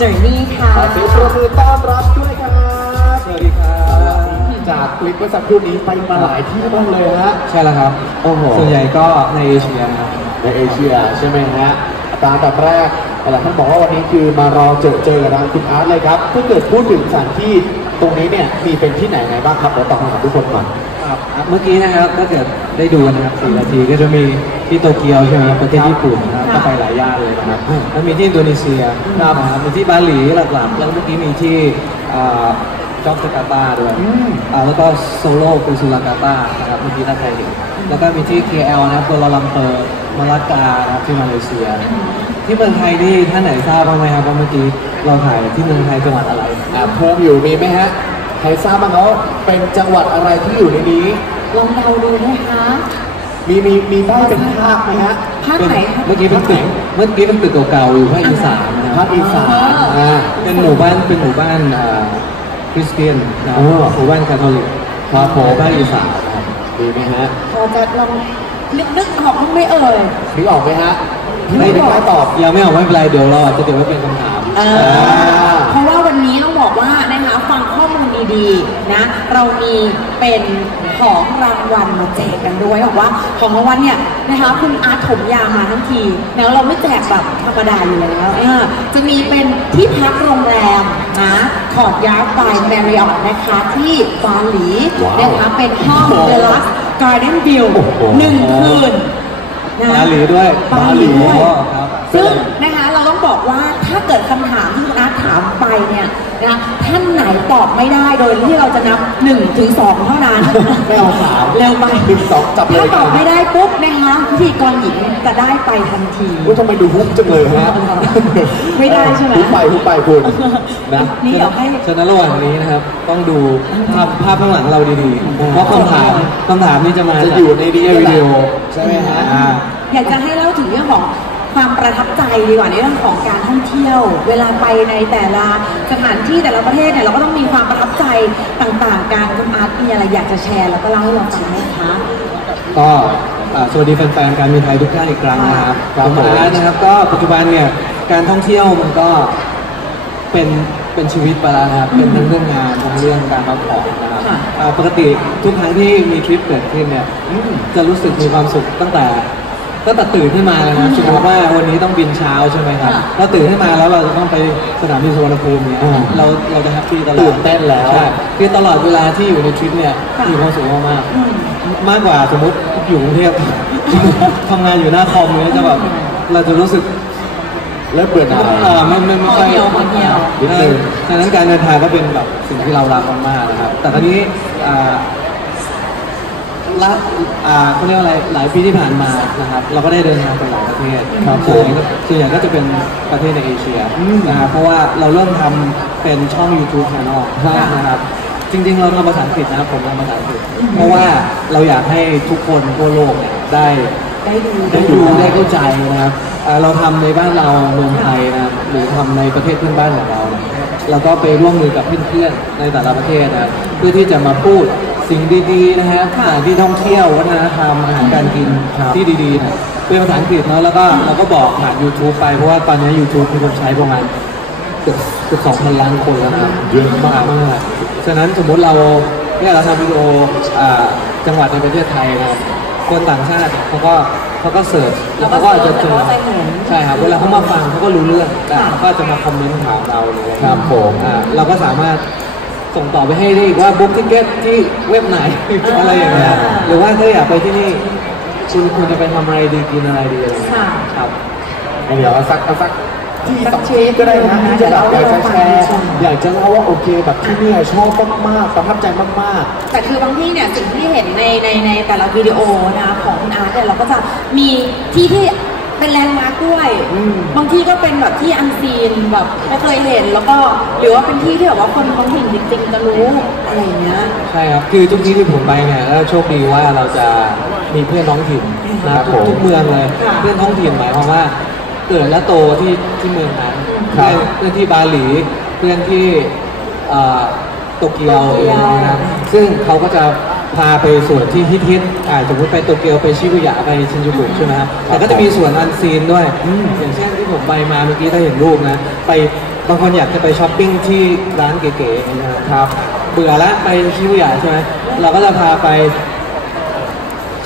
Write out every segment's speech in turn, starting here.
Journey ค่ะเสียงปรบมือต้อนรับด้วยครับสวัสดีครับจากคลิปเมื่อสักครู่นี้ไปมาหลายที่มากเลยฮะใช่แล้วครับโอ้โหส่วนใหญ่ก็ในเอเชียนะครับในเอเชียใช่ไหมฮะตามแบบแรกหลายท่านบอกว่าวันนี้คือมารอเจอกับทางคุณอาร์ตเลยครับถ้าเกิดพูดถึงสถานที่ตรงนี้เนี่ยมีเป็นที่ไหนไงบ้างครับเดี๋ยวตอบคำถามทุกคนก่อนเมื่อกี้นะครับถ้าเกิดได้ดูนะครับ4 นาทีก็จะมีที่โตเกียวใช่ไหมครับประเทศญี่ปุ่นนะครับก็ไปหลายย่านเลยนะครับแล้วมีที่อินโดนีเซียนะครับมีที่บาหลีหลักๆแล้วเมื่อกี้มีที่จอกจาการ์ตาด้วยแล้วก็โซโลคือสุรากาตานะครับเมื่อกี้ถ้าใครเห็นแล้วก็มีที่ KL นะครับกัวลาลัมเปอร์มาลากานะครับที่มาเลเซียที่เมืองไทยนี่ท่านไหนทราบบ้างไหมครับว่าเมื่อกี้เราถ่ายที่เมืองไทยจังหวัดอะไรเพิ่มอยู่มีไหมฮะใครทราบบ้างเขาเป็นจังหวัดอะไรที่อยู่ในนี้ลองเดาดูไหมคะมีได้เป็นภาคไหมฮะภาคไหนเมื่อกี้เป็นตึกเก่าๆอยู่ภาคอีสานนะครับภาคอีสานเป็นหมู่บ้านคริสเตียนนะหมู่บ้านคาทอลิกครับผมภาคอีสานดีไหมฮะพอจะลองนึกออกบ้างไหมเอ่ยนึกออกไหมฮะไม่ได้ตอบยังไม่ออกไม่เป็นไรเดี๋ยวเราจะเก็บไว้เป็นคำถามเพราะว่าวันนี้ต้องบอกว่านะคะฟังข้อมูลดีๆนะเรามีเป็นของรางวัลมาแจกกันด้วยบอกว่าของรางวัลเนี่ยนะคะคุณอาร์ตถมยามาทั้งทีแล้วเราไม่แจกแบบธรรมดาอยู่แล้วจะมีเป็นที่พักโรงแรมนะคอร์ดยาร์ดบายแมริออตนะคะที่บาหลีนะคะเป็นห้องเดลักซ์การ์เด้นวิว1 คืนบาหลีด้วยบาหลีด้วยซึ่งนะคะเราต้องบอกว่าถ้าเกิดคำถามที่คุณอาร์ตถามไปเนี่ยนะท่านไหนตอบไม่ได้โดยที่เราจะนับ1 ถึง 2เท่านั้นไม่เอาถามเร็วไป1 2จับเลยถ้าตอบไม่ได้ปุ๊บนะคะพิธีกรหญิงจะได้ไปทันทีทำไมดูฮุบจังเลยฮะไม่ได้ใช่ไหมฮุบไปคุณนะนี่เดี๋ยวให้ฉะนั้นระหว่างนี้นะครับต้องดูภาพข้างหลังเราดีๆเพราะคำถามนี้จะอยู่ในวิดีโอใช่ไหมฮะอยากจะให้เล่าถึงเรื่องของความประทับใจดีกว่าในเรื่องของการท่องเที่ยวเวลาไปในแต่ละสถานที่แต่ละประเทศเนี่ยเราก็ต้องมีความประทับใจต่างๆการคุณอาร์ตมีอะไรอยากจะแชร์แล้วก็เล่าให้เราฟังไหมคะก็สวัสดีแฟนๆการบินไทยทุกท่านอีกครั้งนะครับผมอาร์ตนะครับก็ปัจจุบันเนี่ยการท่องเที่ยวมันก็เป็นชีวิตไปแล้วนะครับเป็นทั้งเรื่องงานทั้งเรื่องการพักผ่อนนะครับปกติทุกครั้งที่มีทริปเกิดขึ้นเนี่ยจะรู้สึกมีความสุขตั้งแต่ตื่นขึ้นมาเลยนะสมมติว่าวันนี้ต้องบินเช้าใช่ไหมครับเราตื่นขึ้นมาแล้วเราจะต้องไปสนามบินสุวรรณภูมิเนี่ยเราจะแฮปปี้ตลอดตื่นเต้นแล้วคือตลอดเวลาที่อยู่ในทริปเนี่ยมีความสุขมากกว่าสมมติอยู่กรุงเทพทำงานอยู่หน้าคอมเนี่ยจะแบบเราจะรู้สึกเริ่มเบื่อหน่ายไม่ค่อยดังนั้นการเดินทางก็เป็นแบบสิ่งที่เรารักมากๆนะครับแต่ตอนนี้เขาเรียกว่าอะไรหลายปีที่ผ่านมานะครับเราก็ได้เดินทางไปหลายประเทศส่วนใหญ่ก็จะเป็นประเทศในเอเชียนะครับเพราะว่าเราเริ่มทำเป็นช่อง YouTube Channel นะครับจริงๆเราทำภาษาอังกฤษนะครับผมทำภาษาอังกฤษเพราะว่าเราอยากให้ทุกคนทั่วโลกได้ดูได้เข้าใจนะครับเราทำในบ้านเราเมืองไทยนะหรือทำในประเทศเพื่อนบ้านของเราเราก็ไปร่วมมือกับเพื่อนๆในแต่ละประเทศนะเพื่อที่จะมาพูดสิ่งดีๆนะฮะสถานที่ท่องเที่ยววัฒนธรรมอาหารการกินที่ดีๆนะเป็นภาษาอังกฤษเนาะแล้วก็เราก็บอกผ่าน YouTube ไปเพราะว่าตอนนี้ YouTube มีคนใช้ประมาณเกือบ 2,000 ล้านคนแล้วนะเยอะมากฉะนั้นสมมุติเราทำวิดีโอจังหวัดในประเทศไทยนะคนต่างชาติเขาก็เสิร์ชแล้วเขาก็จะเจอใช่ครับเวลาเขามาฟังเขาก็รู้เรื่องแต่เขาก็จะมาคอมเมนต์ถามเราเลยครับผมเราก็สามารถส่งต่อไปให้ได้ว่าบุ๊กทิเก็ตที่เว็บไหนอะไรอย่างเงี้ยหรือว่าถ้าอยากไปที่นี่คุณจะไปทำอะไรดีกินอะไรดีอะไรครับเดี๋ยวสักที่2 ที่ก็ได้นะที่จะแบบอยากจะแชร์อยากจะเล่าว่าโอเคแบบที่นี่ชอบมากๆประทับใจมากๆแต่คือบางที่เนี่ยสิ่งที่เห็นในแต่ละวิดีโอนะของคุณอาร์ตเนี่ยเราก็จะมีที่เป็นแลนด์มาร์คด้วยบางที่ก็เป็นแบบที่อันซีนแบบไม่เคยเห็นแล้วก็หรือว่าเป็นที่ที่แบบว่าคนท้องถิ่นจริงๆจะรู้อะไรอย่างเงี้ยใช่ครับคือทุกที่ที่ผมไปเนี่ยแล้วโชคดีว่าเราจะมีเพื่อนท้องถิ่นนะทุกเมืองเลยเพื่อนท้องถิ่นหมายความว่าเกิดและโตที่เมืองนั้นเพื่อนที่บาหลีเพื่อนที่โตเกียวเองนะครับซึ่งเขาก็จะพาไปส่วนที่ฮิตสมมติไปโตเกียวไปชิบุยะไปชินจูกุใช่ไหมครับแต่ก็จะมีส่วนอันซีนด้วยอย่างเช่นที่ผมไปมาเมื่อกี้ถ้าเห็นรูปนะไป บางคนอยากจะไปช้อปปิ้งที่ร้านเก๋ๆนะครับเบื่อแล้วไปที่ผู้ใหญ่ใช่ไหมเราก็จะพาไป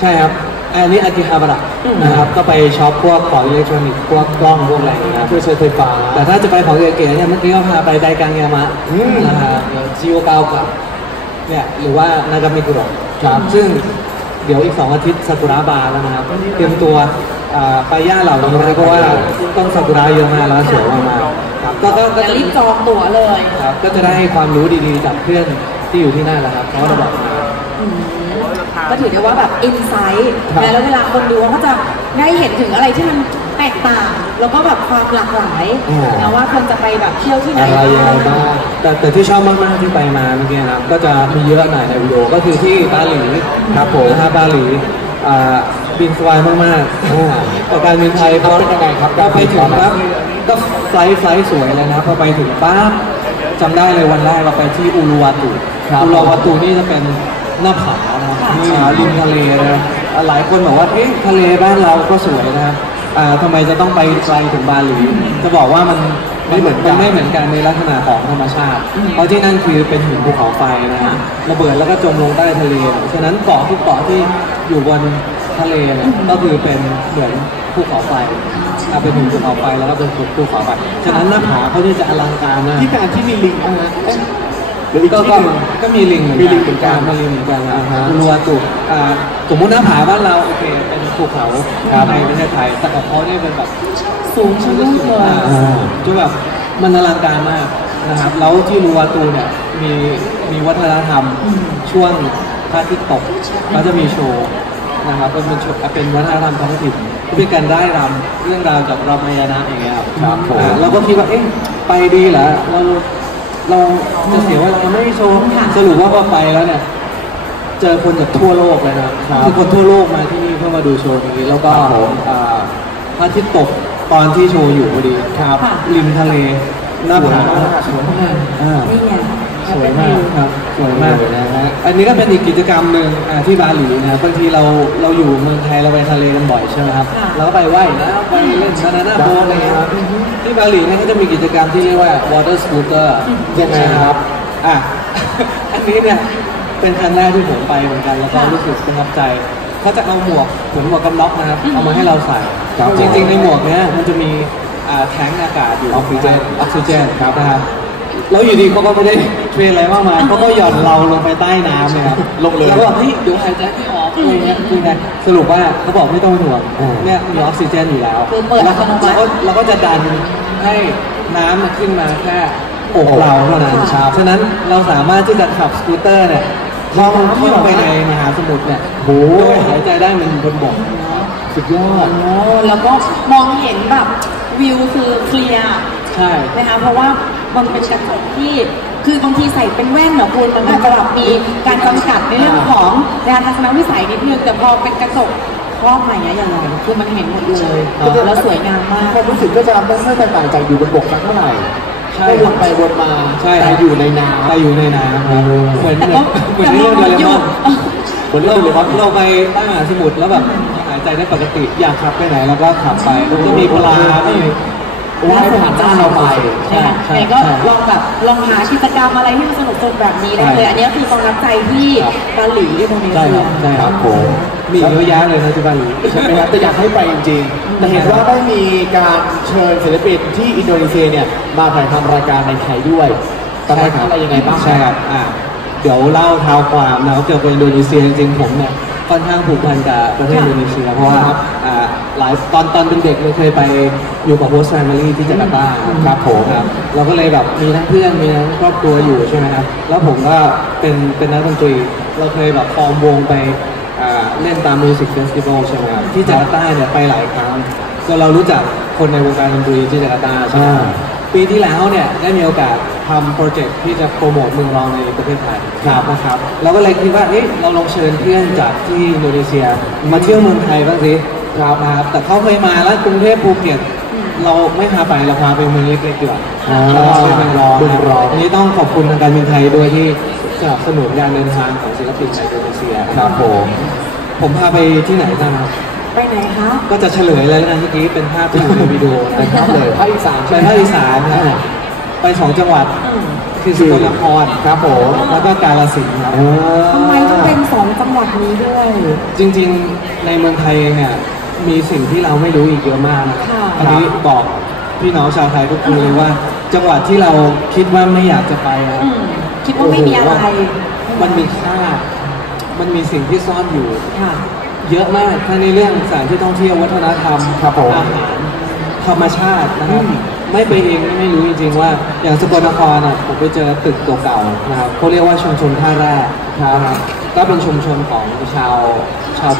ใช่ครับอันนี้อากิฮาบาระนะครับก็ไปช็อปพวกของอิเล็กทรอนิกส์พวกกล้องพวกอะไรนะครับเครื่องใช้ไฟฟ้าแต่ถ้าจะไปของเก๋ๆเนี่ยเมื่อกี้ก็พาไปไดกังยามะนะครับจิโอเกากับเนี่ยหรือว่านากามิกุโระครับซึ่งเดี๋ยวอีก2 อาทิตย์ซากุระบาร์แล้วนะครับเตรียมตัวไปย่าเหล่านี้นะเพราะว่าต้องซากุระเยอะมากแล้วสวยมากครับก็จะรีบจองตั๋วเลยครับก็จะได้ความรู้ดีๆจากเพื่อนที่อยู่ที่นั่นแหละครับเขาก็จะบอกมาก็ถือได้ว่าแบบอินไซต์แล้วเวลาคนดูก็จะได้เห็นถึงอะไรที่มันแตกต่างแล้วก็แบบความหลากหลายนะว่าคนจะไปแบบเที่ยวที่ไหนอะไรยังไงบ้างแต่ที่ชอบมากๆที่ไปมาเมื่อกี้นะครับก็จะมีเยอะหน่อยในวิดีโอก็คือที่บาหลีครับผมนะครับบาหลีบินสบายมากๆแต่การบินไทยเขาเป็นยังไงครับก็ไปถึงปั๊บก็ไฟล์สวยเลยนะพอไปถึงปั๊บจำได้เลยวันแรกเราไปที่อูรุวาตุนี่จะเป็นหน้าผานะครับริมทะเลนะหลายคนบอกว่าทะเลบ้านเราก็สวยนะครับทำไมจะต้องไปไกลถึงบาหลีจะบอกว่ามันไม่เหมือนกันในลักษณะของธรรมชาติเพราะที่นั่นคือเป็นหินภูเขาไฟนะฮะระเบิดแล้วก็จมลงใต้ทะเลฉะนั้นเกาะทุกเกาะที่อยู่บนทะเลเนี่ยก็คือเป็นเหมือนภูเขาไฟเป็นหินภูเขาไฟแล้วก็เป็นภูเขาไฟฉะนั้นหน้าผาเขาที่จะอลังการนะที่การที่มีลิงนะฮะก็มีลิงเหมือนกันรัวตุสมมติหน้าผาบ้านเราโอเคเป็นภูเขาในประเทศไทยแต่ของเขาเนี่ยเป็นแบบสูงชั้นเลยจนแบบมันอลังการมากนะครับแล้วที่รัวตูเนี่ยมีวัฒนธรรมช่วงพระอาทิตย์ตกก็จะมีโชว์นะครับเป็นวัฒนธรรมท้องถิ่นเป็นการได้รำเรื่องราวจากรามายณะอย่างเงี้ยครับเราก็คิดว่าไปดีเหรอเราจะเสียว่าเราไม่โชว์สรุปว่าพอไปแล้วเนี่ยเจอคนจากทั่วโลกเลยนะคือคนทั่วโลกมาที่นี่เพื่อมาดูโชว์นี้แล้วก็พระอาทิตย์ตกตอนที่โชว์อยู่พอดีครับริมทะเลหน้าผาสวยมากนี่ไงสวยมากครับสวยมากนะฮะอันนี้ก็เป็นอีกกิจกรรมหนึ่งที่บาหลีนะบางทีเราอยู่เมืองไทยเราไปทะเลกันบ่อยใช่ไหมครับเราก็ไปว่ายน้ำไปเล่นบานาน่าโบ๊ทอะไรเงี้ยที่บาหลีเนี่ยเขาจะมีกิจกรรมที่เรียกว่า water scooter ยังไงครับอันนี้เนี่ยเป็นครั้งแรกที่ผมไปเหมือนกันแล้วก็รู้สึกประทับใจเขาจะเอาหมวกเหมือนหมวกกันน็อกนะครับเอามาให้เราใส่จริงๆในหมวกเนี้ยมันจะมีแทงอากาศอยู่ออกซิเจนครับนะครับแล้วอยู่ดีเขาก็ไม่ได้เทรนอะไรมากมายเขาก็หย่อนเราลงไปใต้น้ำเลยครับลงเลยแล้วก็เดี๋ยวหายใจไม่ออกอะไรเงี้ยคือไงสรุปว่าเขาบอกไม่ต้องห่วงเนี่ยมีออกซิเจนอยู่แล้วเราก็จะดันให้น้ำมันขึ้นมาแค่อกเราเท่านั้นฉะนั้นเราสามารถที่จะขับสกูตเตอร์เนี่ยท่องไปในมหาสมุทรเนี่ยโหหายใจได้มันบนบกสุดยอดแล้วก็มองเห็นแบบวิวคือเคลียร์ใช่นะคะเพราะว่ามันเป็นกระจกที่คือบางทีใส่เป็นแว่นเหรอคุณมันอาจจะแบบมีการจำกัดในเรื่องของทัศนวิสัยนิดนึงแต่พอเป็นกระจกครอบใหม่เนี่ยอย่างไรคือมันเห็นหมดเลยแล้วสวยงามมากความรู้สึกก็จะไม่แตกต่างจากอยู่บนบกสักเท่าไหร่ก็วนไปวนมาแต่อยู่ในน้ำเหมือนในเรื่องเดลมอนเหมือนเราไปใต้มหาสมุทรแล้วแบบหายใจได้ปกติอยากขับไปไหนแล้วก็ขับไปก็มีปลาน่าสนใจเราไปใช่ไหมก็ลองหากิจกรรมอะไรที่มันสนุกสนแบบนี้ได้เลยอันนี้คือความรับใจที่บาหลีอินโดนีเซียใช่ครับผมมีเยอะแยะเลยนะที่บาหลีใช่ไหมครับแต่อยากให้ไปจริงๆแต่เห็นว่าได้มีการเชิญศิลปินที่อินโดนีเซียเนี่ยมาถ่ายทำรายการในไทยด้วยตอนนี้อะไรยังไงบ้างใช่ครับเดี๋ยวเล่าเท้าความนะเกี่ยวกับอินโดนีเซียจริงๆผมเนี่ยค่อนข้างผูกพันกับประเทศอินโดนีเซียเพราะว่าหลายตอนเป็นเด็กเราเคยไปอยู่กับโฮสต์แฟมิลี่ที่จาการ์ตาครับผมเราก็เลยแบบมีทั้งเพื่อนมีทั้งครอบครัวอยู่ใช่ไหมครับแล้วผมก็เป็นนักดนตรีเราเคยแบบฟอร์มวงไปเล่นตามมิวสิกเฟสติวัลใช่ไหมครับที่จาการ์ตาเนี่ยไปหลายครั้งจนเรารู้จักคนในวงการดนตรีที่จาการ์ตาใช่ไหมปีที่แล้วเนี่ยได้มีโอกาสทำโปรเจกต์ที่จะโปรโมทเมืองเราในประเทศไทยนะครับเราก็เลยคิดว่าเราลองเชิญเพื่อนจากที่อินโดนีเซียมาเที่ยวเมืองไทยบ้างสิครับแต่เขาเคยมาแล้วกรุงเทพภูเก็ตเราไม่พาไปเราพาไปเมืองเล็กๆดีกว่าเราไปเมืองรองอันนี้ต้องขอบคุณทางการบินไทยด้วยที่สนับสนุนการเดินทางของศิลปินในอินโดนีเซียครับผมพาไปที่ไหนบ้างครับไปไหนคะก็จะเฉลยเลยแล้วกันเมื่อกี้เป็นภาพที่อยู่ในวิดีโอนะครับเลยภาคอีสานใช่ภาคอีสานนะ ไป2 จังหวัดคือสกลนครครับผมแล้วก็กาฬสินธุ์ครับ ทำไมต้องเป็น2 จังหวัดนี้ด้วย จริงๆในเมืองไทยเนี่ยมีสิ่งที่เราไม่รู้อีกเยอะมากนะ ค่ะ อันนี้บอกพี่น้องชาวไทยทุกคนเลยว่า จังหวัดที่เราคิดว่าไม่อยากจะไปนะ คิดว่าไม่มีอะไร มันมีค่ามันมีสิ่งที่ซ่อนอยู่ ค่ะ เยอะมากทั้งในเรื่องสถานที่ท่องเที่ยววัฒนธรรม ครับผม อาหารธรรมชาตินะครับไม่ไปเองไม่รู้จริงๆว่าอย่างสกลนครน่ะผมไปเจอตึกเก่าๆนะครับเขาเรียกว่าชุมชนท่าแร่นะครับก็เป็นชุมชนของชาว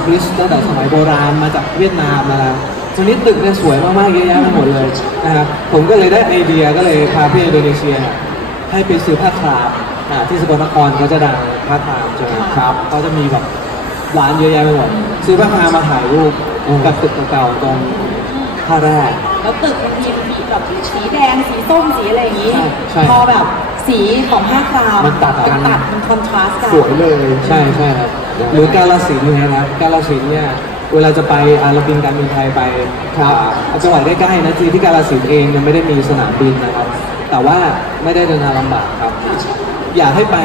คริสต์ตั้งแต่สมัยโบราณมาจากเวียดนามนะครับวันนี้ตึกเนี่ยสวยมากๆเยอะแยะไปหมดเลยนะครับผมก็เลยได้ไอเดียก็เลยพาพี่อินโดนีเซียเนี่ยให้ไปซื้อผ้าครามที่สกลนครก็จะดังผ้าครามใช่ไหมครับเขาจะมีแบบร้านเยอะแยะไปหมดซื้อผ้าครามมาถ่ายรูปกับตึกเก่าๆตรงท่าแร่ แล้วตึกบางทีมันมีแบบสีแดงสีส้มสีอะไรอย่างนี้ ใช่ พอแบบสีของผ้าคราม มันตัดกัน มันคอนทราสต์กัน สวยเลย ใช่ใช่ครับหรือกาฬสินธุ์เนี่ยนะครับกาฬสินธุ์เนี่ยเวลาจะไปเราบินการบินไทยไปจังหวัดใกล้ๆนะที่กาฬสินธุ์เองยังไม่ได้มีสนามบินนะครับ แต่ว่าไม่ได้เดินทางลำบากครับ อยากให้ไป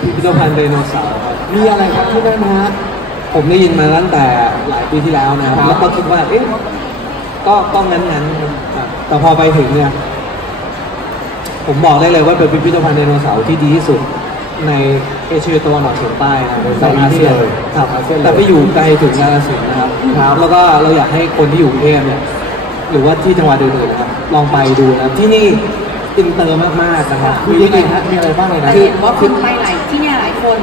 พิพิธภัณฑ์ไดโนเสาร์ครับ มีอะไรครับที่นั่นนะฮะ ผมได้ยินมาตั้งแต่หลายปีที่แล้วนะครับแล้วก็คิดว่าเอ๊ะก็งั้นครับแต่พอไปถึงเนี่ยผมบอกได้เลยว่าเป็นพิพิธภัณฑ์ไดโนเสาร์ที่ดีที่สุดในเอเชียตะวันออกเฉียงใต้นะในอาเซียนครับแต่ไปอยู่ไกลถึงกาฬสินธุ์นะครับแล้วก็เราอยากให้คนที่อยู่กรุงเทพเนี่ยหรือว่าที่จังหวัดอื่นๆนะครับลองไปดูนะที่นี่อินเตอร์มากๆนะครับ มียังไงฮะมีอะไรบ้างเลยนะ เห็นว่าคุณไปหลายที่เนี่ยหลายคน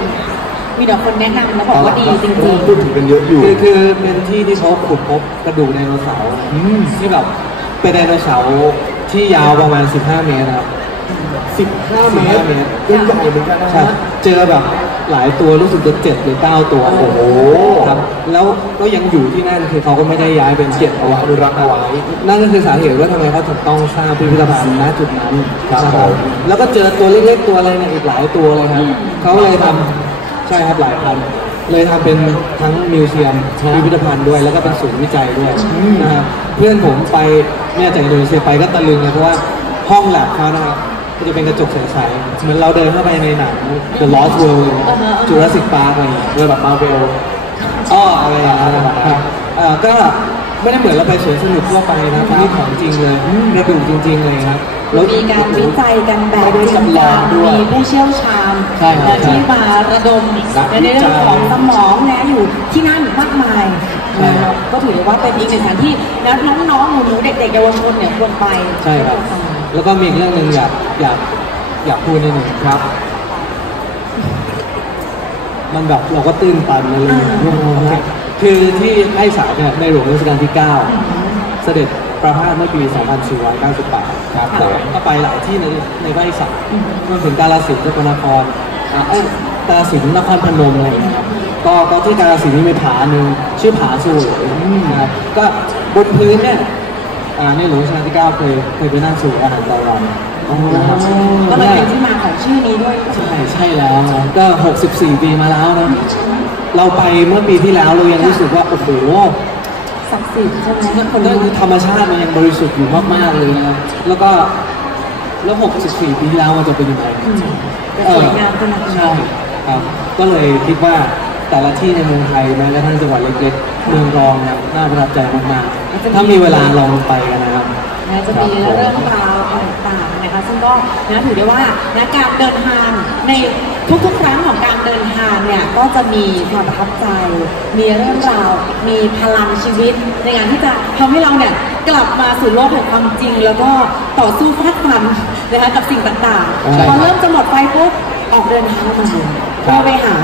มีแต่คนแนะนำแล้วบอกว่าดีจริง พูดถึงกันเยอะอยู่ คือเป็นที่ที่เขาขุดพบกระดูกไดโนเสาร์ที่แบบเป็นไดโนเสาร์ที่ยาวประมาณ15 เมตรนะครับ 15 เมตรก็ใหญ่เหมือนกันนะ ใช่ ฮะ เจอแบบหลายตัวรู้สึกจะ7 หรือ 9 ตัว โอ้โห ครับแล้วก็ยังอยู่ที่นั่นคือเขาก็ไม่ได้ย้ายเป็นเก็บเอาไว้ อนุรักษ์เอาไว้ นั่นก็คือสาเหตุว่าทำไมเขาถึงต้องสร้างพิพิธภัณฑ์ณจุดนั้น ครับ นะ ผม แล้วก็เจอตัวเล็กๆตัวอะไรเนี่ยอีกหลายตัวเลยครับเขาเลยทำใช่ครับหลายพันเลยทำเป็นทั้งมิวเซียมพิพิธภัณฑ์ด้วยแล้วก็เป็นศูนย์วิจัยด้วยนะครับเพื่อนผมไปเนี่ยจากอินโดนีเซียไปก็ตะลึงเลยเพราะว่าห้องแลบเขานะครับก็จะเป็นกระจกใสๆเหมือนเราเดินเข้าไปในหนัง The Lost World จูราสสิกพาร์คอะไรอย่างเงี้ย เรือแบบมาเวล อะไรอย่างเงี้ยครับก็ไม่ได้เหมือนเราไปสวนสนุกทั่วไปนะที่นี่ของจริงเลยกระดูกจริงๆเลยครับ ๆ มีการวิจัยกันแบบจริงจังมีผู้เชี่ยวชาญ ใช่ครับ ที่มาระดมในเรื่องของสมองนะอยู่ที่นั่นมากมายนะครับก็ถือว่าเป็นอีกหนึ่งสถานที่แล้วน้องๆหนูๆเด็กๆเยาวชนเนี่ยควรไป ใช่ครับ แล้วก็มีอีกเรื่องหนึ่งอยากพูดนิดหนึ่งครับ มันแบบเราก็ตื้นตันอะไรอย่างเงี้ยคือที่ไร่สาเนี่ยในหลวงรัชกาลที่ 9 เสด็จประพาสเมื่อปี 2498 ครับก็ไปหลายที่ในไร่สารวมถึงกาฬสินธุ์สกลนครกาฬสินธุ์นครพนมอะไรอย่างเงี้ยครับก็ที่กาฬสินธุ์นี่มีผาหนึ่งชื่อผาสวยนะครับก็บนพื้นเนี่ยในหลวงรัชกาลที่ 9 เคยไปนั่งสู่อาหารกลางวันนะครับ ก็เลยเป็นที่มาของชื่อนี้ด้วย ใช่แล้วนะก็ 64 ปีมาแล้วนะ เราไปเมื่อปีที่แล้วเรายังรู้สึกว่า โอ้โห ศักดิ์สิทธิ์ใช่ไหมคน ก็คือธรรมชาติมันยังบริสุทธิ์อยู่มาก ๆ เลยนะ แล้วก็แล้ว 64 ปีที่แล้วมันจะเป็นยังไง สวยงามขนาดนี้ ใช่ครับ ก็เลยคิดว่าแต่ละที่ในเมืองไทยแม้กระทั่งจังหวัดเล็กๆเมืองรองเนี่ยน่าประทับใจมากๆ ถ้ามีเวลาลองไปกันนะครับ จะมีเรื่องราวต่างๆนะคะซึ่งก็ถือได้ว่าการเดินทางในทุกๆครั้งของการเดินทางเนี่ยก็จะมีความประทับใจ มีเรื่องราวมีพลังชีวิตในการที่จะทำให้เราเนี่ยกลับมาสู่โลกแห่งความจริง แล้วก็ต่อสู้ฟาดฟันนะคะกับสิ่งต่างๆพอเริ่มจะหมดไฟปุ๊บออกเดินทางมาเพื่อไปหา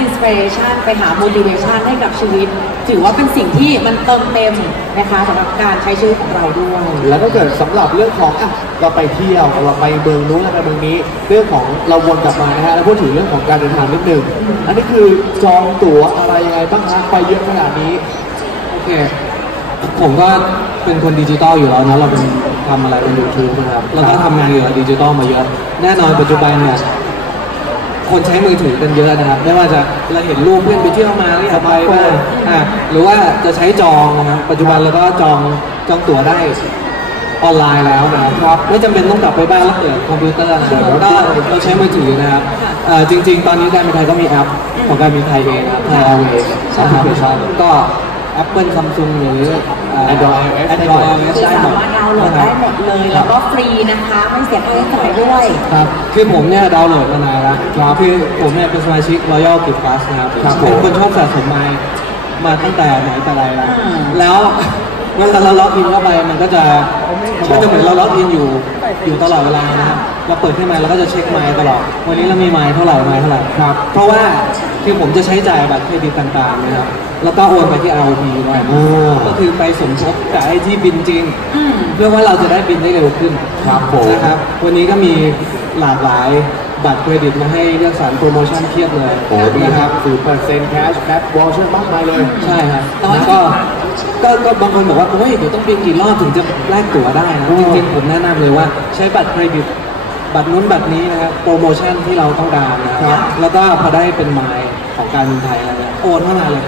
อินสปิเรชันไปหา motivation ให้กับชีวิต ถือว่าเป็นสิ่งที่มันเติมเต็มนะคะสำหรับการใช้ชีวิตของเราด้วย แล้วก็เกิดสำหรับเรื่องของเราไปเที่ยวเราไปเมืองนู้นเราไปเมืองนี้เรื่องของเราวนกลับมานะฮะแล้วพูดถึงเรื่องของการเดินทางนิดนึงอันนี้คือจองตั๋วอะไรยังไงบ้างฮะไปเยอะขนาดนี้ โอเค ผมก็เป็นคนดิจิตอลอยู่แล้วนะเราเป็นทำอะไรเป็น YouTube นะครับแล้วก็ทำงานเกี่ยวกับดิจิตอลมาเยอะ แน่นอนปัจจุบันเนี่ยคนใช้มือถือกันเยอะนะครับไม่ว่าจะเราเห็นรูปเพื่อนไปเที่ยวมาก็อยากไปบ้างหรือว่าจะใช้จองนะครับปัจจุบันเราก็จองตั๋วได้ ออนไลน์แล้วนะครับไม่จำเป็นต้องกลับไปบ้านแล้วเปิดคอมพิวเตอร์นะครับก็เราใช้มือถือนะครับจริงๆตอนนี้การบินไทยก็มีแอปของการบินไทยเองนะครับไทยแอร์เวย์แอปพลิเคชันก็ Apple Samsung หรือ Android iOS คือ ได้ สา หมด มารถดาวน์โหลดได้หมดเลยแล้วก็ฟรีนะคะไม่เสียค่าใช้จ่ายด้วย ครับคือผมเนี่ยดาวน์โหลดมานานแล้วคือผมเนี่ยเป็นสมาชิก Royal Gift Plus นะครับเป็นคนชอบสะสมไมล์มาตั้งแต่ไหนแต่ไรแล้วเวลาเราล็อกอินเข้าไปมันก็จะเหมือนเราล็อกอินอยู่ตลอดเวลานะครับเราเปิดขึ้นมาเราก็จะเช็คไมล์ตลอดวันนี้เรามีไมล์เท่าไหร่ครับเพราะว่าคือผมจะใช้จ่ายบัตรเครดิตต่างๆนะครับแล้วก็โอนไปที่ ROP ด้วยก็คือไปสมทบกับไอ้ที่บินจริงเพื่อว่าเราจะได้บินได้เร็วขึ้นครับผมนะครับวันนี้ก็มีหลากหลายบัตรเครดิตมาให้เลือกสรรโปรโมชั่นเทียบเลย โอ้ดีครับ0%แคชแบ็กวอลเชอร์มากมายเลยใช่ครับแล้วก็บางคนบอกว่าเฮ้ยเดี๋ยวต้องบินกี่รอบถึงจะแลกตั๋วได้นะจริงๆผมแนะนำเลยว่าใช้บัตรเครดิตบัตรนู้นบัตรนี้นะครับโปรโมชั่นที่เราต้องการนะครับแล้วก็พอได้เป็นไมล์ของการบินไทยอะไรโอนเข้ามาเลย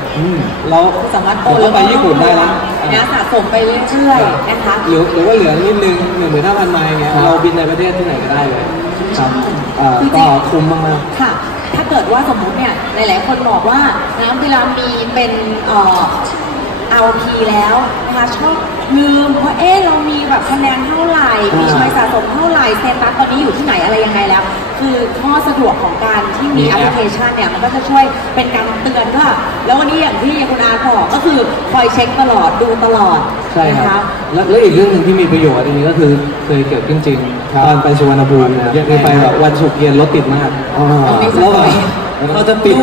เราสามารถโอนแล้วไปญี่ปุ่นได้แล้วนะสะสมไปเรื่อยๆนะคะหรือว่าเหลือนิดนึง15,000 ไมล์เนี่ยเราบินในประเทศที่ไหนก็ได้เลยครับก็คุ้มมากๆค่ะถ้าเกิดว่าสมมุติเนี่ยหลายๆคนบอกว่านะเวลามีเป็นRP แล้วนะคะชอบลืมว่าเรามีแบบคะแนนเท่าไหร่มีชอยสะสมเท่าไหร่สเตตัสตอนนี้อยู่ที่ไหนอะไรยังไงแล้วคือข้อสะดวกของการที่มีแอปพลิเคชันเนี่ยมันก็จะช่วยเป็นการเตือนว่าแล้ววันนี้อย่างที่คุณอาบอกก็คือคอยเช็คตลอดดูตลอดใช่ครับแล้วอีกเรื่องหนึ่งที่มีประโยชน์อันนี้ก็คือเคยเกิดขึ้นจริงตอนไปสุวรรณภูมิเนี่ยไปแบบวันศุกร์เย็นรถติดมากแล้วแบบเขาจะปิด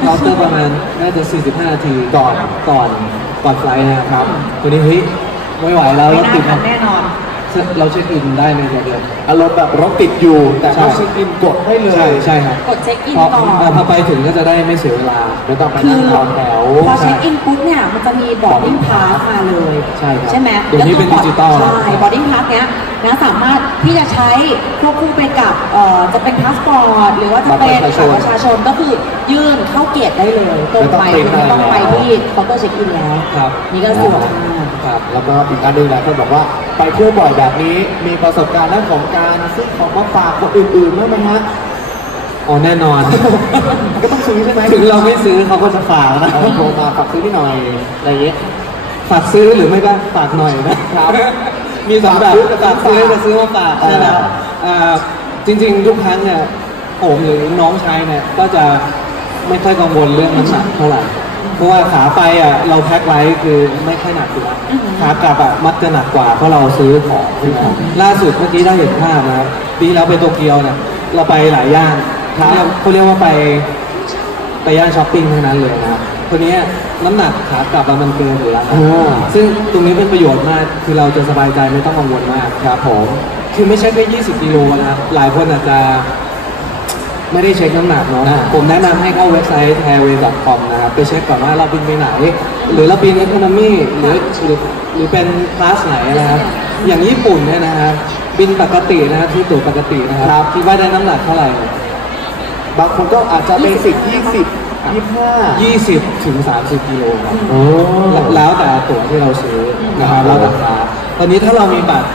เคาน์เตอร์ประมาณน่าจะ45 นาทีก่อนไฟล์นะครับตัวนี้เฮ้ยไม่ไหวแล้วรถติดแน่นอนเราเช็คอินได้ในเดือนอารมณ์แบบรถติดอยู่แต่ถ้าเช็คอินกดได้เลยใช่ครับกดเช็คอินก่อนพอไปถึงก็จะได้ไม่เสียเวลาไม่ต้องไปนั่งรอแถวพอเช็คอินปุ๊บเนี่ยมันจะมีบอร์ดดิ้งพาสมาเลยใช่ไหมเดี๋ยวนี้เป็นดิจิตอลใช่บอร์ดดิ้งพาสเนี้ยนะสามารถที่จะใช้ควบคู่ไปกับจะเป็นพาสปอร์ตหรือว่าจะเป็นบัตรประชาชนก็คือยื่นเข้าเกตได้เลยตรงไปไม่ต้องไปที่เคาน์เตอร์เช็คอินแล้วนี่ก็สะดวกมากครับแล้วก็อีกอันหนึ่งนะก็บอกว่าไปเที่ยวบ่อยแบบนี้มีประสบการณ์เรื่องของการซื้อของมาฝากคนอื่นๆบ้างไหมฮะอ๋อแน่นอนก็ต้องซื้อใช่ไหมถึงเราไม่ซื้อเขาก็จะฝากนะโทรมาฝากซื้อที่หน่อยอะไรเงี้ยฝากซื้อหรือไม่ก็ฝากหน่อยนะครับมีสองแบบฝากซื้อกับซื้อมาฝากนะจริงๆทุกครั้งเนี่ยผมหรือน้องชายเนี่ยก็จะไม่ค่อยกังวลเรื่องน้ำหนักเท่าไหร่เพราะว่าขาไปเราแพ็คไว้คือไม่ค่อยหนักอยู่แล้วขากลับมักจะหนักกว่าเพราะเราซื้อของล่าสุดเมื่อกี้ได้เห็นภาพนะครับปีแล้วไปโตเกียวเนี่ยเราไปหลายย่านเขาเรียกว่าไปย่านช้อปปิ้งทั้งนั้นเลยนะครับตัวนี้น้ำหนักขากลับมันเกินอยู่แล้วซึ่งตรงนี้เป็นประโยชน์มากคือเราจะสบายใจไม่ต้องกังวลมากครับผมคือไม่ใช่แค่20 กิโลนะครับหลายคนอาจจะไม่ได้เช็คน้ำหนักเนาะผมแนะนำให้เข้าเว็บไซต์ airway.com นะครับไปเช็คก่อนว่าเราบินไปไหนหรือเราบิน economy หรือเป็นคลาสไหนนะครับอย่างญี่ปุ่นเนี่ยนะครับบินปกตินะครับที่ตั๋วปกตินะครับคิดว่าได้น้ำหนักเท่าไหร่บางคนก็อาจจะเป็น20 ถึง 30 กิโลครับแล้วแต่ตั๋วที่เราซื้อนะครับแล้วแต่คลาสตอนนี้ถ้าเรามีบัตร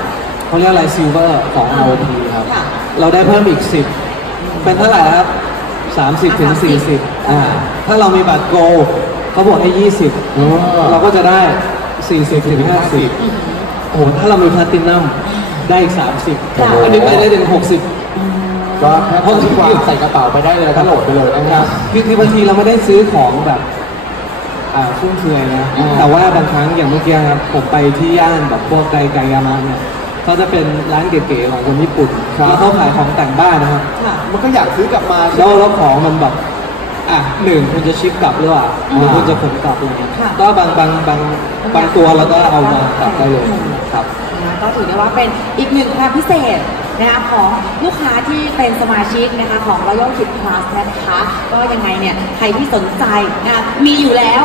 เขาเรียกอะไรซิลเวอร์ของ ROP ครับเราได้เพิ่มอีก10เป็นเท่าไหร่ครับ30 ถึง 40ถ้าเรามีบัตรโกลเขาบอกให้20เราก็จะได้40 ถึง 50โอ้โหถ้าเรามีแพลตินัมได้อีก30อันนี้ไปได้ถึง60ก็แค่เพิ่มที่วางใส่กระเป๋าไปได้เลยก็โหลดไปเลยนะครับคือบางทีเราไม่ได้ซื้อของแบบฟุ่มเฟือยนะแต่ว่าบางครั้งอย่างเมื่อกี้ครับผมไปที่ย่านแบบพวกไกยามะเนี่ยเขาจะเป็นร้านเก๋ๆของคนญี่ปุ่นแล้วเขาขายของแต่งบ้านนะครับมันก็อยากซื้อกลับมาแล้วของมันแบบหนึ่งคุณจะชิปกลับหรือเปล่าหรือคุณจะขนกลับเลยก็บางตัวเราก็เอามากลับได้เลยครับก็ถือได้ว่าเป็นอีกหนึ่งความพิเศษนะคะของลูกค้าที่เป็นสมาชิกนะคะของ Royal Gift Plus นะคะก็ยังไงเนี่ยใครที่สนใจนะมีอยู่แล้ว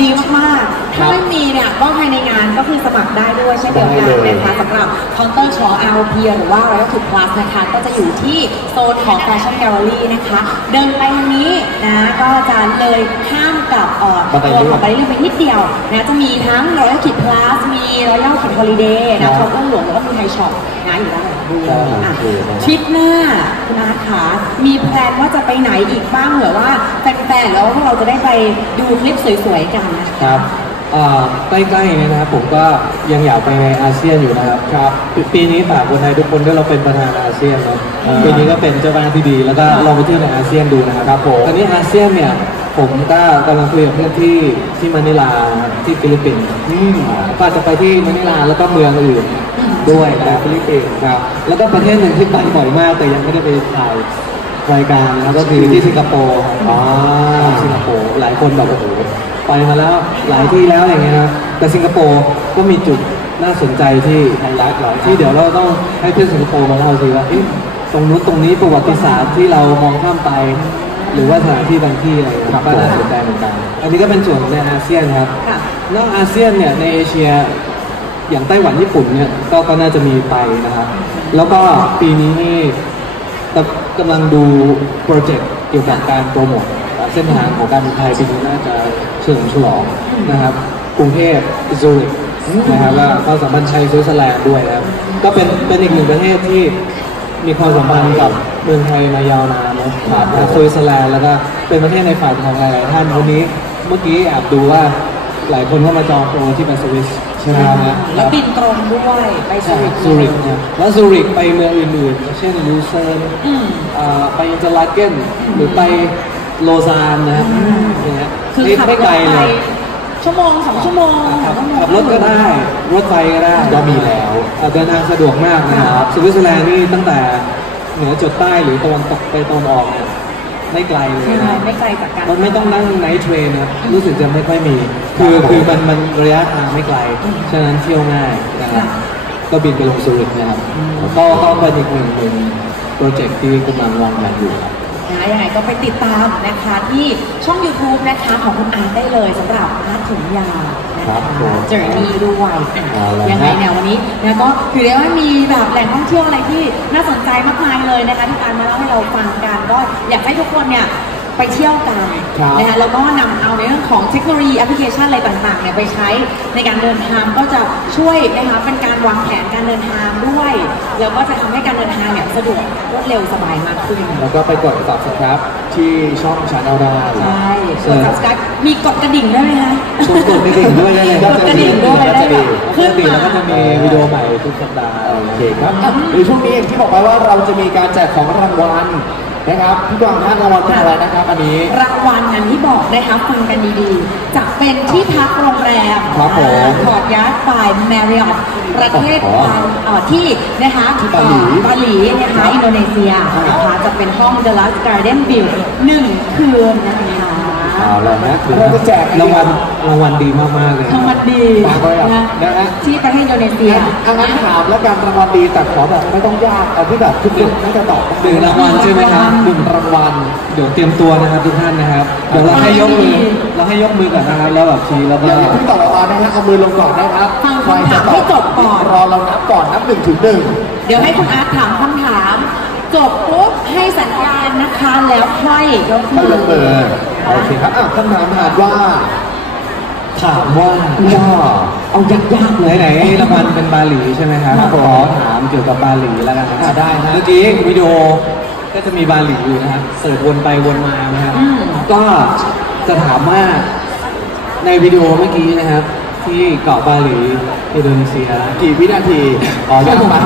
ดีมากๆถ้าไม่มีเนี่ยก็ภายในงานก็คือสมัครได้ด้วยเช่นเดียวกันนะคะสำหรับเคาน์เตอร์ของ ROP หรือว่า Royal Club Plus นะคะก็จะอยู่ที่โซนของ Fashion Gallery นะคะเดินไปทางนี้นะก็จะเลยข้ามกับตัวของไปเรื่อยไปนิดเดียวนะจะมีทั้ง Royal Club Plus มี Royal Club Holiday นะครอบครัวหลวงแล้วก็มีไทยช็อปนะอยู่ด้านหลังด้วยทริปหน้าคุณอาคะมีแพลนว่าจะไปไหนอีกบ้างเหรือว่าแฟนๆแล้วพวกเราจะได้ไปดูคลิปสวยๆกันนะครับใกล้ๆเนี่ยนะครับผมก็ยังอยากไปในอาเซียนอยู่นะครับครับปีนี้ฝากคนไทยทุกคนด้วยเราเป็นประธานอาเซียนเนาะปีนี้ก็เป็นเจ้าบ้านที่ดีแล้วก็ลองไปเที่ยวในอาเซียนดูนะครับผมตอนนี้อาเซียนเนี่ยผมก็กำลังคุยกับเพื่อนที่มะนิลาที่ฟิลิปปินส์ก็จะไปที่มะนิลาแล้วก็เมืองอื่นด้วยในฟิลิปปินส์ครับแล้วก็ประเทศหนึ่งที่ไปบ่อยมากแต่ยังไม่ได้ไปถ่ายรายการนะครับก็คือที่สิงคโปร์สิงคโปร์หลายคนแบบโอ้โหไปมาแล้วหลายที่แล้วอย่างเงี้ยนะแต่สิงคโปร์ก็มีจุดน่าสนใจที่ไฮไลท์หลายที่เดี๋ยวเราต้องให้เพื่อนสิงคโปร์มาเล่าสิว่าตรงนู้นตรงนี้ประวัติศาสตร์ที่เรามองข้ามไปหรือว่าสถานที่บางที่อะไรก็น่าสนใจเหมือนกันอันนี้ก็เป็นส่วนในอาเซียนครับนอกอาเซียนเนี่ยในเอเชียอย่างไต้หวันญี่ปุ่นเนี่ยก็น่าจะมีไปนะครับแล้วก็ปีนี้นี่กำลังดูโปรเจกต์เกี่ยวกับการโปรโมทเส้นทางของการบินไทยปีนี้น่าจะเฉลิมฉลองนะครับกรุงเทพซูริกนะครับก็สามารถใช้สวิตเซอร์แลนด์ด้วยนะครับก็เป็นอีกหนึ่งประเทศที่มีความสัมพันธ์กับเมืองไทยมายาวนานนะครับสวิตเซอร์แลนด์แล้วก็เป็นประเทศในฝันของหลายๆท่านวันนี้เมื่อกี้แอบดูว่าหลายคนเข้ามาจองโปรที่เป็นสวิสใช่ไหมครับแล้วบินตรงด้วยไปซูริกนะแล้วซูริกไปเมืองอื่นๆเช่นลูเซิร์นไปอินเตอร์ลาเกนหรือไปโลซานนะครับคือขับรถไปชั่วโมง2 ชั่วโมงขับรถก็ได้รถไฟก็ได้ก็มีแล้วเดินทางสะดวกมากนะครับสวิตเซอร์แลนด์นี่ตั้งแต่เหนือจดใต้หรือตะวันตกไปตะวันออกเนี่ยไม่ไกลเลยนะไม่ไกลจากกันมันไม่ต้องนั่งไนท์เทรนนะรู้สึกจะไม่ค่อยมีคือมันระยะทางไม่ไกลฉะนั้นเที่ยวง่ายนะครับก็บินไปลงซูริกนะครับก็เป็นอีกหนึ่งโปรเจกต์ที่กำลังวางแผนอยู่ยังไงก็ไปติดตามนะคะที่ช่อง YouTube นะคะของคุณอาร์ตได้เลยสำหรับอาร์ตถุงยานะคะเจอร์นี่ด้วยยังไงเนี่ยวันนี้นะก็ถือได้ว่ามีแบบแหล่งท่องเที่ยวอะไรที่น่าสนใจมากมายเลยนะคะที่การมาเล่าให้เราฟังกันก็อยากให้ทุกคนเนี่ยไปเที่ยวกันนะคะแล้วก็นำเอาในเรื่องของเทคโนโลยีแอปพลิเคชันอะไรต่างๆเนี่ยไปใช้ในการเดินทางก็จะช่วยนะคะเป็นการวางแผนการเดินทางด้วยแล้วก็จะทำให้การเดินทางเนี่ยสะดวกรวดเร็วสบายมากขึ้นแล้วก็ไปกด subscribe ที่ช่อง Channel ได้ใช่กด subscribe มีกดกระดิ่งด้วยไหมคะกดกระดิ่งด้วยกดกระดิ่งด้วยได้ขึ้นมาก็จะมีวิดีโอใหม่ทุกสัปดาห์โอเคครับในช่วงนี้อย่างที่บอกไปว่าเราจะมีการแจกของรางวัลนะครับพี่กวางท่านรางวัลเป็นอะไรนะครับอันนี้รางวัลนั้นที่บอกนะคะฟังกันดีๆจะเป็นที่พักโรงแรมพอร์ตยาร์ดบายแมริออตประเทศที่นะคะบาหลีนะคะอินโดนีเซียนะคะจะเป็นห้อง The Last Garden View 1 คืนนะคะเอาละนะเราจะแจกรางวัลดีมากๆเลยรางวัลดีนะที่ประเทศอินโดนีเซียงั้นถามแล้วกันรางวัลดีแต่ขอแบบไม่ต้องยากเอาที่แบบทุกคนน่าจะตอบ1 รางวัลใช่ไหมครับ1 รางวัลเดี๋ยวเตรียมตัวนะครับทุกท่านนะครับเดี๋ยวเราให้ยกมือก่อนนะครับแล้วแบบชี้แล้วก็อย่าเพิ่งตอบรางวัลนะครับเอามือลงก่อนนะครับฟังคำถามให้จบก่อนรอเรานับก่อนนับ1 ถึง 1เดี๋ยวให้คุณอาร์ตถามคำถามจบปุ๊บให้สัญญาณนะคะแล้วค่อยยกมือโอเคครับคำถามถามว่าเอายากๆเลยไหนรางวัลเป็นบาหลีใช่ไหมครับขอถามเกี่ยวกับบาหลีแล้วกันนะได้นะเมื่อกี้วิดีโอก็จะมีบาหลีอยู่นะครับเสิร์ชวนไปวนมานะครับก็จะถามว่าในวิดีโอเมื่อกี้นะครับที่เกาะบาหลีอินโดนีเซียกี่วินาทียังไม่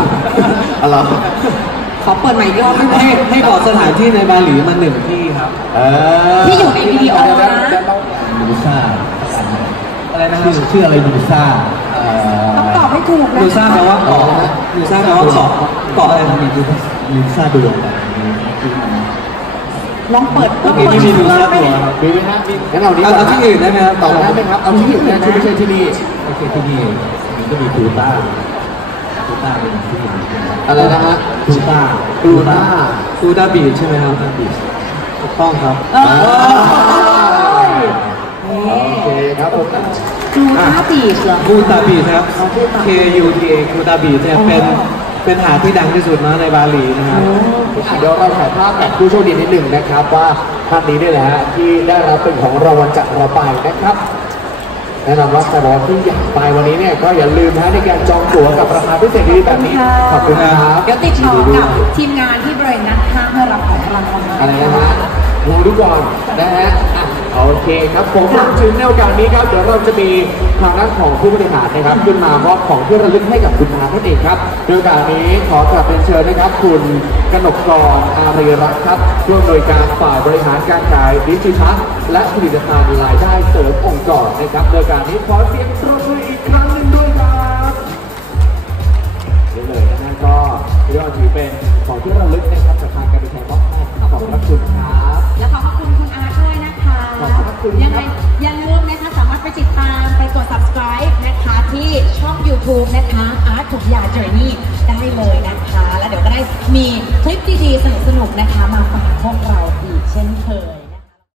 อะไรขอเปิดใหม่อีกรอบให้บอกสถานที่ในบาหลีมา1 ที่ครับที่อยู่ในวิดีโอนะนูซ่าอะไรนะครับชื่ออะไรนูซ่าต้องตอบให้ถูกนะนูซ่าแปลว่าเกาะนูซ่าแปลว่าเกาะอะไรนะนูซ่าดูลองเปิดมีนูซ่าตัวมีไหมครับงั้นเอาที่อื่นได้ไหมครับตอบได้ไหมครับเอาที่อื่นนะไม่ใช่ที่นี่โอเคที่นี่มันก็มีกูต้าเป็นที่อื่นอะไรนะฮะกูต้าบีชใช่ไหมครับบีชถูกต้องครับโอเค ครับผม กลูต้าบีชเหรอ กูตาบีนะครับ KUTA กูตาบีเนี่ยเป็นหาดที่ดังที่สุดนะในบาหลีนะครับ เดี๋ยวเราถ่ายภาพกับผู้โชคดีนิดหนึ่งนะครับว่าท่านนี้ได้แหละที่ได้รับเป็นของรางวัลจากเราไปนะครับแนะนำว่าใครบอกที่อยากไปวันนี้เนี่ยก็อย่าลืมนะในการจองตั๋วกับราคาพิเศษดีๆแบบนี้ขอบคุณครับ เดี๋ยวติดต่อกับทีมงานที่บริเวณนัดห้างเพื่อรับของรางวัล อะไรนะฮะรู้ทุกวันนะฮะอ่ะโอเคครับผมถึงในโอกาสนี้ครับเดี๋ยวเราจะมีทางด้านของผู้บริหารนะครับขึ้นมามอบของที่ระลึกให้กับคุณอานั่นเองครับโดยโอกาสนี้ขอกราบเป็นเชิญนะครับคุณกนกกรอารีรัตน์ครับผู้อำนวยการฝ่ายบริหารการขายดิจิทัลและผลิตภัณฑ์รายได้เสริมองค์กรนะครับโดยโอกาสนี้ขอเสียงปรบมืออีกครั้งหนึ่งด้วยครับนี่เลยนะฮะก็เรียกว่าถือเป็นของที่ระลึกนะครับจากทางการบินไทยมอบให้ขอบคุณครับ และขอบคุณคุณอาร์ตด้วยนะคะ ขอบคุณครับ ยังไงอย่าลืมนะคะสามารถไปติดตามไปกด subscribe นะคะที่ช่อง YouTube นะคะอาร์ตถุกยาเจอร์นี่ได้เลยนะคะ แล้วเดี๋ยวก็ได้มีคลิปดีๆสนุกๆนะคะมาฝากพวกเราอีกเช่นเคย